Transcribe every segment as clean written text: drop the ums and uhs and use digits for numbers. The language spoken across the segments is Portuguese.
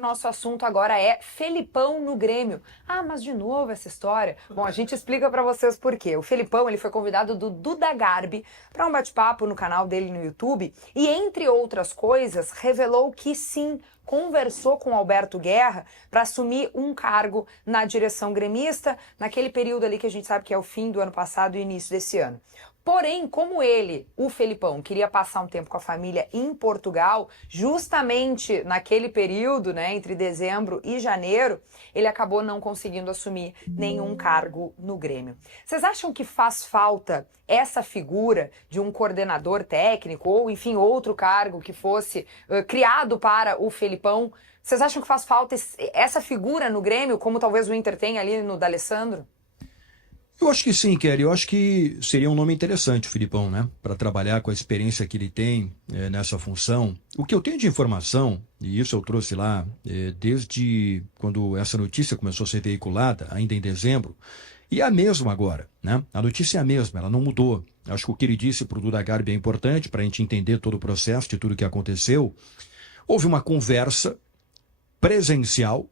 Nosso assunto agora é Felipão no Grêmio. Ah, mas de novo essa história? Bom, a gente explica pra vocês por quê. O Felipão, ele foi convidado do Duda Garbi para um bate-papo no canal dele no YouTube e, entre outras coisas, revelou que sim, conversou com Alberto Guerra para assumir um cargo na direção gremista, naquele período ali que a gente sabe que é o fim do ano passado e início desse ano. Porém, como ele, o Felipão, queria passar um tempo com a família em Portugal, justamente naquele período, né, entre dezembro e janeiro, ele acabou não conseguindo assumir nenhum cargo no Grêmio. Vocês acham que faz falta essa figura de um coordenador técnico ou, enfim, outro cargo que fosse criado para o Felipão? Vocês acham que faz falta essa figura no Grêmio, como talvez o Inter tem ali no D'Alessandro? Eu acho que sim, Kelly. Eu acho que seria um nome interessante o Felipão, né? Para trabalhar com a experiência que ele tem nessa função. O que eu tenho de informação, e isso eu trouxe lá desde quando essa notícia começou a ser veiculada, ainda em dezembro, e é a mesma agora, né? A notícia é a mesma, ela não mudou. Acho que o que ele disse para o Duda Garbi é importante para a gente entender todo o processo de tudo o que aconteceu. Houve uma conversa presencial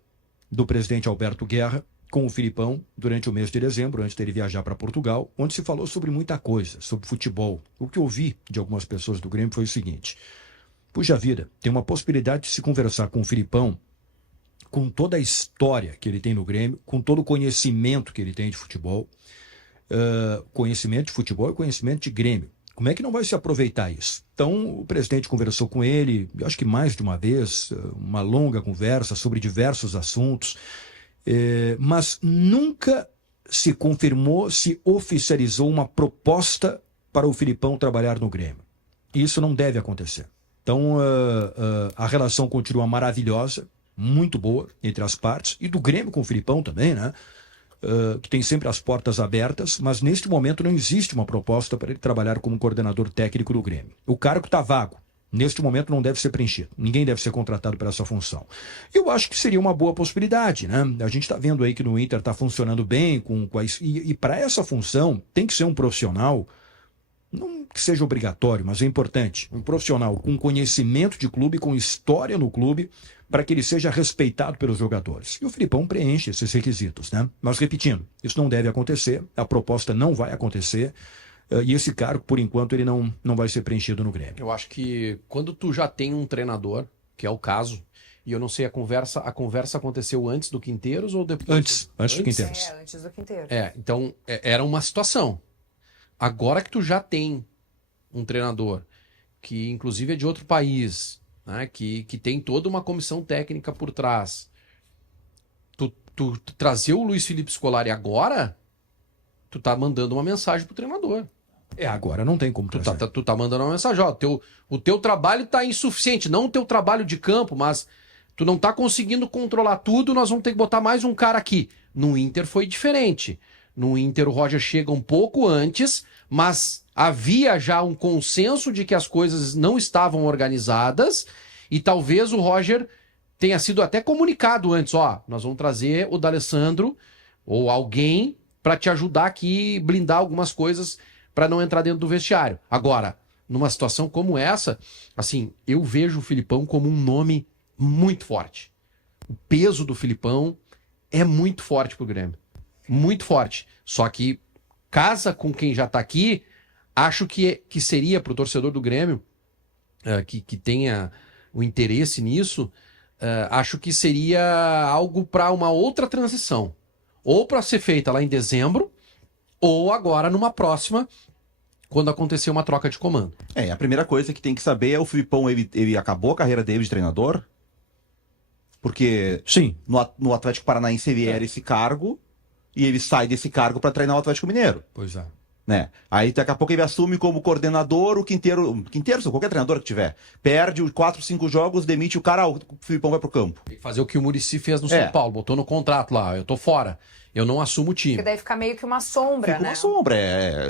do presidente Alberto Guerra com o Felipão durante o mês de dezembro, antes dele viajar para Portugal, onde se falou sobre muita coisa, sobre futebol. O que eu ouvi de algumas pessoas do Grêmio foi o seguinte: puxa vida, tem uma possibilidade de se conversar com o Felipão, com toda a história que ele tem no Grêmio, com todo o conhecimento que ele tem de futebol, conhecimento de futebol e conhecimento de Grêmio. Como é que não vai se aproveitar isso? Então, o presidente conversou com ele, eu acho que mais de uma vez, uma longa conversa sobre diversos assuntos, mas nunca se confirmou, se oficializou uma proposta para o Felipão trabalhar no Grêmio. Isso não deve acontecer. Então, a relação continua maravilhosa, muito boa entre as partes, e do Grêmio com o Felipão também, né? Que tem sempre as portas abertas, mas neste momento não existe uma proposta para ele trabalhar como coordenador técnico do Grêmio. O cargo está vago. Neste momento não deve ser preenchido. Ninguém deve ser contratado para essa função. Eu acho que seria uma boa possibilidade, né? A gente está vendo aí que no Inter está funcionando bem e para essa função tem que ser um profissional, não que seja obrigatório, mas é importante, um profissional com conhecimento de clube, com história no clube, para que ele seja respeitado pelos jogadores. E o Felipão preenche esses requisitos, né? Mas repetindo, isso não deve acontecer, a proposta não vai acontecer. E esse cargo, por enquanto, ele não vai ser preenchido no Grêmio. Eu acho que quando tu já tem um treinador, que é o caso, e eu não sei, a conversa aconteceu antes do Quinteiros ou depois? Antes do Quinteiros. Antes do Quinteiros. Então era uma situação. Agora que tu já tem um treinador, que inclusive é de outro país, né, que tem toda uma comissão técnica por trás, tu trazer o Luiz Felipe Scolari agora, tu tá mandando uma mensagem pro treinador. Agora não tem como tu tá mandando uma mensagem, ó, o teu trabalho tá insuficiente, não o teu trabalho de campo, mas tu não tá conseguindo controlar tudo, nós vamos ter que botar mais um cara aqui. No Inter foi diferente. No Inter o Roger chega um pouco antes, mas havia já um consenso de que as coisas não estavam organizadas e talvez o Roger tenha sido até comunicado antes, ó, nós vamos trazer o D'Alessandro ou alguém para te ajudar aqui, blindar algumas coisas para não entrar dentro do vestiário. Agora, numa situação como essa, assim, eu vejo o Felipão como um nome muito forte. O peso do Felipão é muito forte pro Grêmio. Muito forte. Só que casa com quem já tá aqui, acho que seria pro torcedor do Grêmio, que tenha o interesse nisso, acho que seria algo para uma outra transição. Ou para ser feita lá em dezembro, ou agora numa próxima, quando acontecer uma troca de comando. A primeira coisa que tem que saber é o Felipão, ele acabou a carreira dele de treinador? Porque sim, no Atlético Paranaense ele era esse cargo, e ele sai desse cargo para treinar o Atlético Mineiro. Pois é. Né? Aí daqui a pouco ele assume como coordenador o Quinteiro, qualquer treinador que tiver, perde 4, 5 jogos, demite o cara, o Felipão vai pro campo. Tem que fazer o que o Muricy fez no São Paulo, botou no contrato lá, eu tô fora, eu não assumo o time. Porque daí fica meio que uma sombra, Fica né? uma sombra,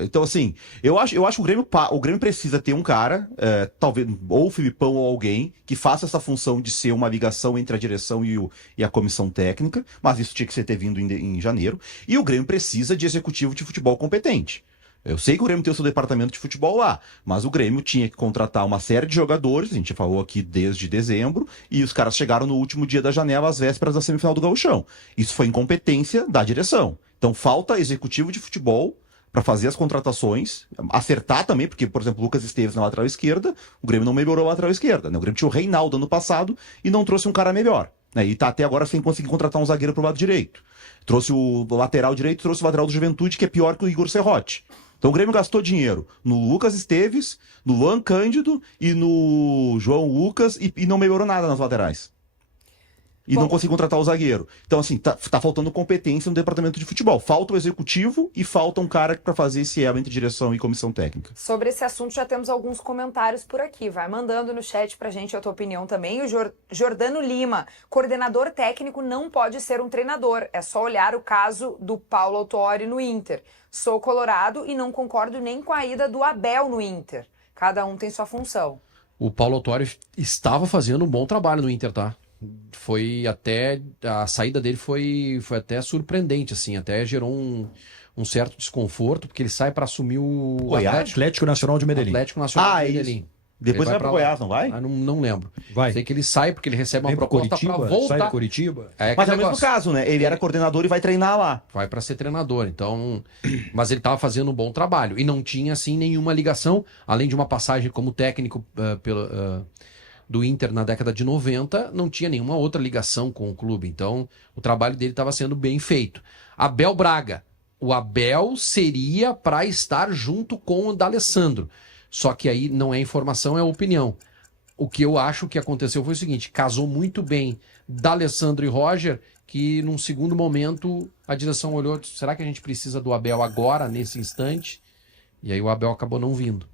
Então assim, eu acho que o Grêmio precisa ter um cara, talvez, ou o Felipão ou alguém, que faça essa função de ser uma ligação entre a direção e a comissão técnica, mas isso tinha que ter vindo em janeiro, e o Grêmio precisa de executivo de futebol competente. Eu sei que o Grêmio tem o seu departamento de futebol lá, mas o Grêmio tinha que contratar uma série de jogadores, a gente falou aqui desde dezembro, e os caras chegaram no último dia da janela, às vésperas da semifinal do Gauchão. Isso foi incompetência da direção. Então falta executivo de futebol para fazer as contratações, acertar também, porque, por exemplo, o Lucas Esteves na lateral esquerda, o Grêmio não melhorou a lateral esquerda, né? O Grêmio tinha o Reinaldo ano passado e não trouxe um cara melhor, né? E tá até agora sem conseguir contratar um zagueiro pro lado direito. Trouxe o lateral direito, trouxe o lateral do Juventude, que é pior que o Igor Serrote. Então o Grêmio gastou dinheiro no Lucas Esteves, no Luan Cândido e no João Lucas e não melhorou nada nas laterais. E não conseguiu contratar o zagueiro. Então, assim, tá faltando competência no departamento de futebol. Falta o executivo e falta um cara para fazer esse elo entre direção e comissão técnica. Sobre esse assunto já temos alguns comentários por aqui. Vai mandando no chat pra gente a tua opinião também. O Jordano Lima, coordenador técnico não pode ser um treinador. É só olhar o caso do Paulo Autuori no Inter. Sou colorado e não concordo nem com a ida do Abel no Inter. Cada um tem sua função. O Paulo Autuori estava fazendo um bom trabalho no Inter, tá? Foi até... A saída dele foi até surpreendente, assim. Até gerou um certo desconforto, porque ele sai para assumir o Atlético Nacional de Medellín. Atlético Nacional de Medellín. Depois vai para Goiás, não vai? Não lembro. Vai. Sei que ele sai porque ele recebe uma Vem proposta para voltar. Sai de Curitiba. Mas é o mesmo caso, né? Ele era coordenador e vai treinar lá. Vai para ser treinador, então... Mas ele estava fazendo um bom trabalho. E não tinha, assim, nenhuma ligação, além de uma passagem como técnico do Inter na década de 90, não tinha nenhuma outra ligação com o clube. Então, o trabalho dele estava sendo bem feito. Abel Braga. O Abel seria para estar junto com o D'Alessandro. Só que aí não é informação, é opinião. O que eu acho que aconteceu foi o seguinte: casou muito bem D'Alessandro e Roger, que num segundo momento a direção olhou, será que a gente precisa do Abel agora, nesse instante? E aí o Abel acabou não vindo.